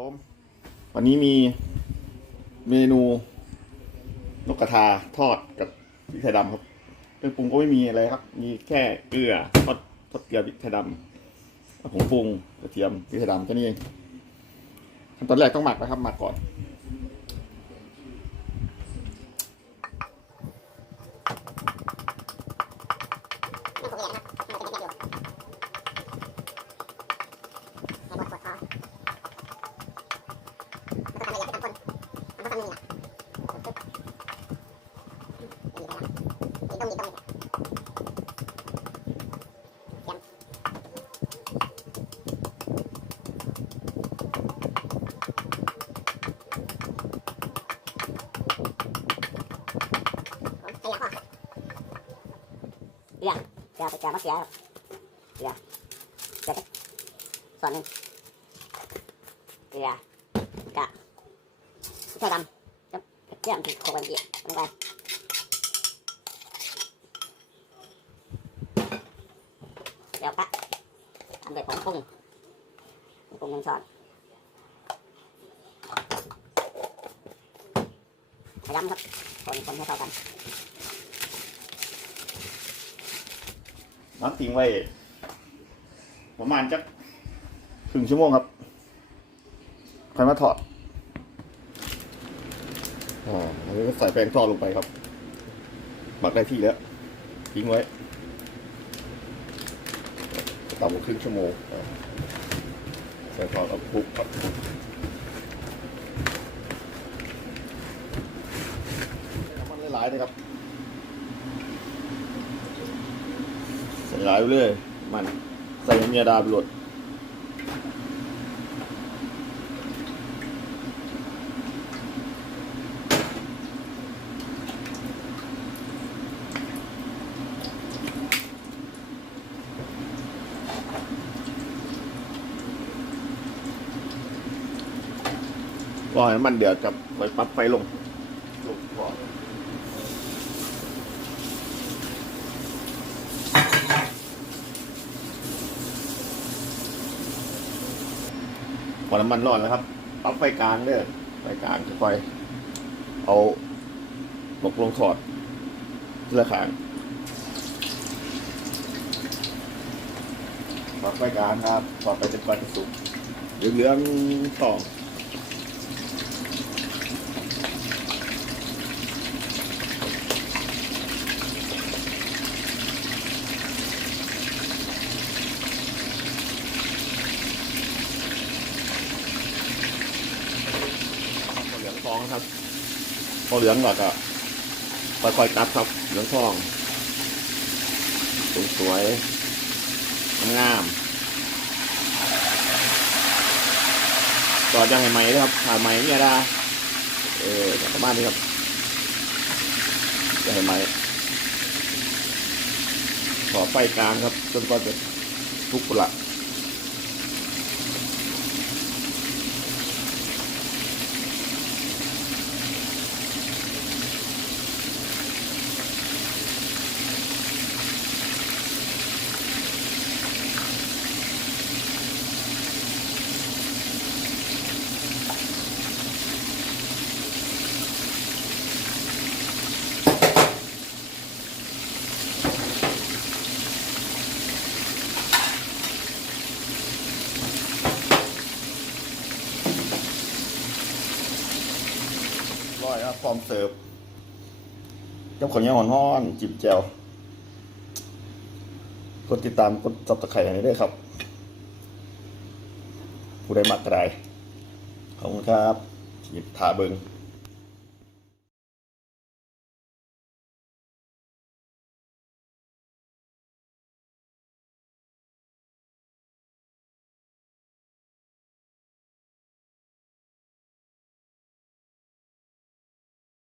ผมวันนี้มีเมนูนกกระทาทอดกับพริกไทยดำครับเครื่องปรุงก็ไม่มีอะไรครับ มีแค่เกลือทอดทอดเกลือพริกไทยดำผงปรุงกระเทียมพริกไทยดำแค่นี้เองขั้นตอนแรกต้องหมักนะครับหมักก่อน เดี๋ยวเดี๋ยวไปแกะมะเขือครับเดี๋ยวเดี๋ยวส่วนหนึ่งเดี๋ยวกะเท่าดำจะเทียมที่โคกันเกี่ ยลงไปเดี๋ยวกะทำด้วยผงปรุงผงปรุงหนึ่งช้อนไข่ดำครับคนคนให้เข้ากันน้ำทิ้งไว้ ประมาณจักครึ่งชั่วโมงครับค่อยมาถอดอ่าแล้วก็ใส่แป้งทอดลงไปครับหมักได้ที่แล้วทิ้งไว้ ต่ำกว่าครึ่งชั่วโมงใส่ทอดกับคลุกครับน้ำมันหลายๆนะครับ ใส่หลายไปเลยมันใส่เมียดาบหลด รอให้มันเดือดกับไฟปรั๊บไฟลงลงก่อนพอน้ำมันร้อนแล้วครับปรับไฟกลางเด้อไฟกลางจะคอยเอาหมกลงถอดทีละขางปรับไฟกลางครับถอดไปจนกว่าจะสุกเหลืองๆต่องพ อเหลืองครับ พอเหลืองหน่อยก็ค่อยๆตัดครับ เหลืองทอง สวยๆงามต่อจะให้ไหมนะครับถ่ายไหมเนี่ยได้เออประมาณนี้ครับจะให้ไหมขอไฟกลางครับจนกว่าจะทุกปุระ ร้ อยครับพร้อมเสิร์ฟกับข้าวเหนียวห้อนจิบแจวกดติดตามกดซับสไครต์ให้ด้วยครับ ผู้ใดมากระไรขอบคุณครับหยิบถาเบิง